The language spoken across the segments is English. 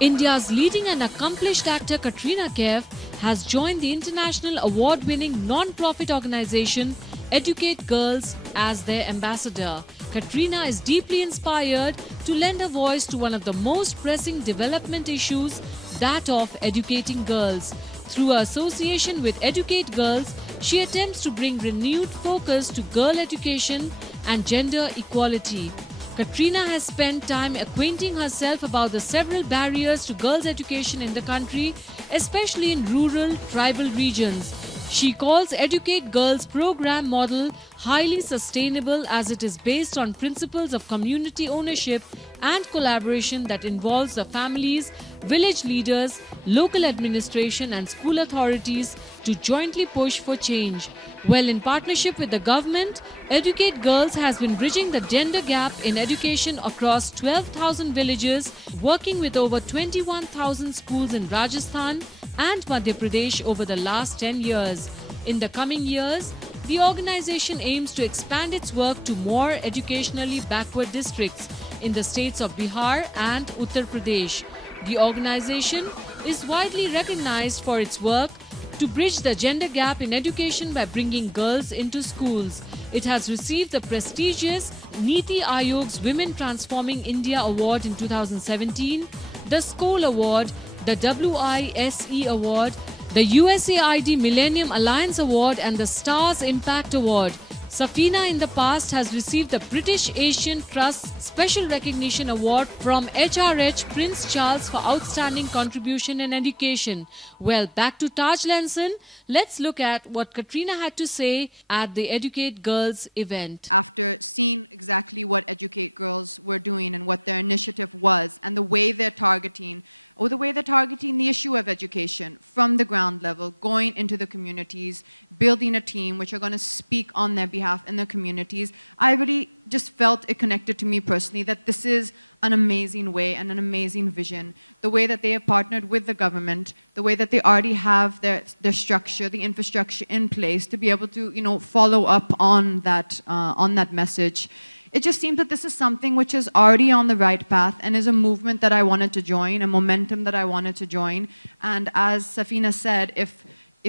India's leading and accomplished actor Katrina Kaif has joined the international award-winning non-profit organization Educate Girls as their ambassador. Katrina is deeply inspired to lend a voice to one of the most pressing development issues, that of educating girls. Through her association with Educate Girls, she attempts to bring renewed focus to girl education and gender equality. Katrina has spent time acquainting herself about the several barriers to girls' education in the country, especially in rural, tribal regions. She calls Educate Girls program model highly sustainable as it is based on principles of community ownership and collaboration that involves the families, village leaders, local administration and school authorities to jointly push for change. Well, in partnership with the government, Educate Girls has been bridging the gender gap in education across 12,000 villages, working with over 21,000 schools in Rajasthan and Madhya Pradesh over the last 10 years. In the coming years, the organization aims to expand its work to more educationally backward districts in the states of Bihar and Uttar Pradesh. The organization is widely recognized for its work to bridge the gender gap in education by bringing girls into schools. It has received the prestigious Niti Aayog's Women Transforming India Award in 2017, the SCOLE Award, the WISE Award, the USAID Millennium Alliance Award and the Stars Impact Award. Safina in the past has received the British Asian Trust Special Recognition Award from HRH Prince Charles for outstanding contribution in education. Well, back to Taj Lanson, let's look at what Katrina had to say at the Educate Girls event. After seeing exactly what Educate Girls were doing and what their initiative was and the way they're targeting the issue of education from the ground level, going into the communities, building a team which are going to speak on their behalf in the communities, I really just felt it connected to me personally that this is an amazing way and an amazing vision. The way that they have partnered with the government, the way that they already have their structure, the infrastructure in place to be able to, follow up on that message. It just seems that this is something which is already on the right path and is a movement that I wanted to join, a momentum that I wanted to join. And as Safina said, if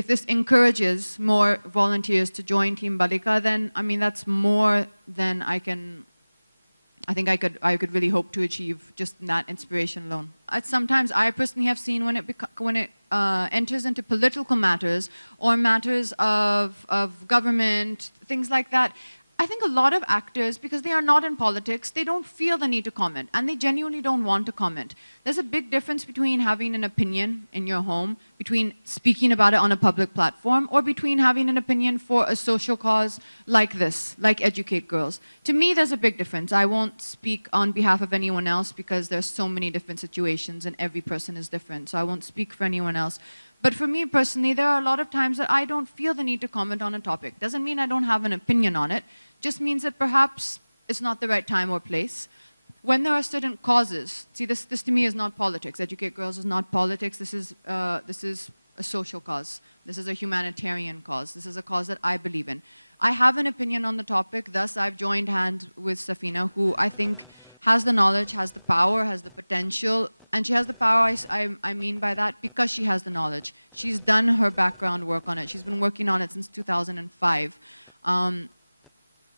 this encourages more volunteers to join Team Balika, then, that's more than I could really hope to achieve just that inspiration alone. Sometimes I personally have seen when it enters into political matters or matters of government, things like that, I think a lot of actors, because they are not in politics, they don't feel the need to comment, and they genuinely don't want to comment. There's a big difference between having an opinion in your home, between speaking about it on a public platform, or between having an opinion for a social cause like this, like Educate Girls. To me, there's a big difference. I won't speak on behalf of anyone else because there's so many different situations and every person is different, so I won't speak for anyone else. But for me personally, there are a lot of times that I don't feel the need to comment on a topic. Doesn't mean I don't have an opinion on it, just means that perhaps it's not the right time or place. When there are certain causes, see, this to me is not politics. Educate Girls is not politics. This is a social cause. This is a humanitarian cause. This is a cause that I believe in. I have an opinion on the topic, thus I've joined hands with Safina, who I think has the knowledge, has the power, has the potential, and she has the power, I mean by that, because she has the knowledge. She's done her background work on it. She's been working on it since 2005.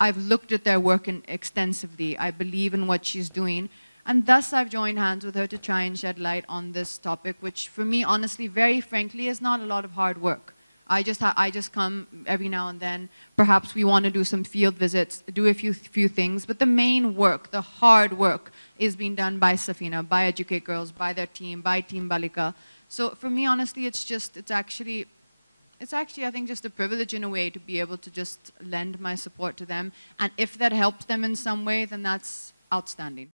I've looked at their work extensively. I believe in what she's doing. And thus I've joined hands with her to try and shed light on this topic, which for me, honestly, very frankly, is not a lot of hard work. I just come every now and then. Perhaps we want to do some field visits, do a few things, but the main work, the hard work, is being done by Safina, by Educate Girls, by their team, by Team Balika. So for me, honestly, it's actually, I think, just a privilege in a way to be able to just lend my support to them. And if that helps them in some way, then that's outstanding.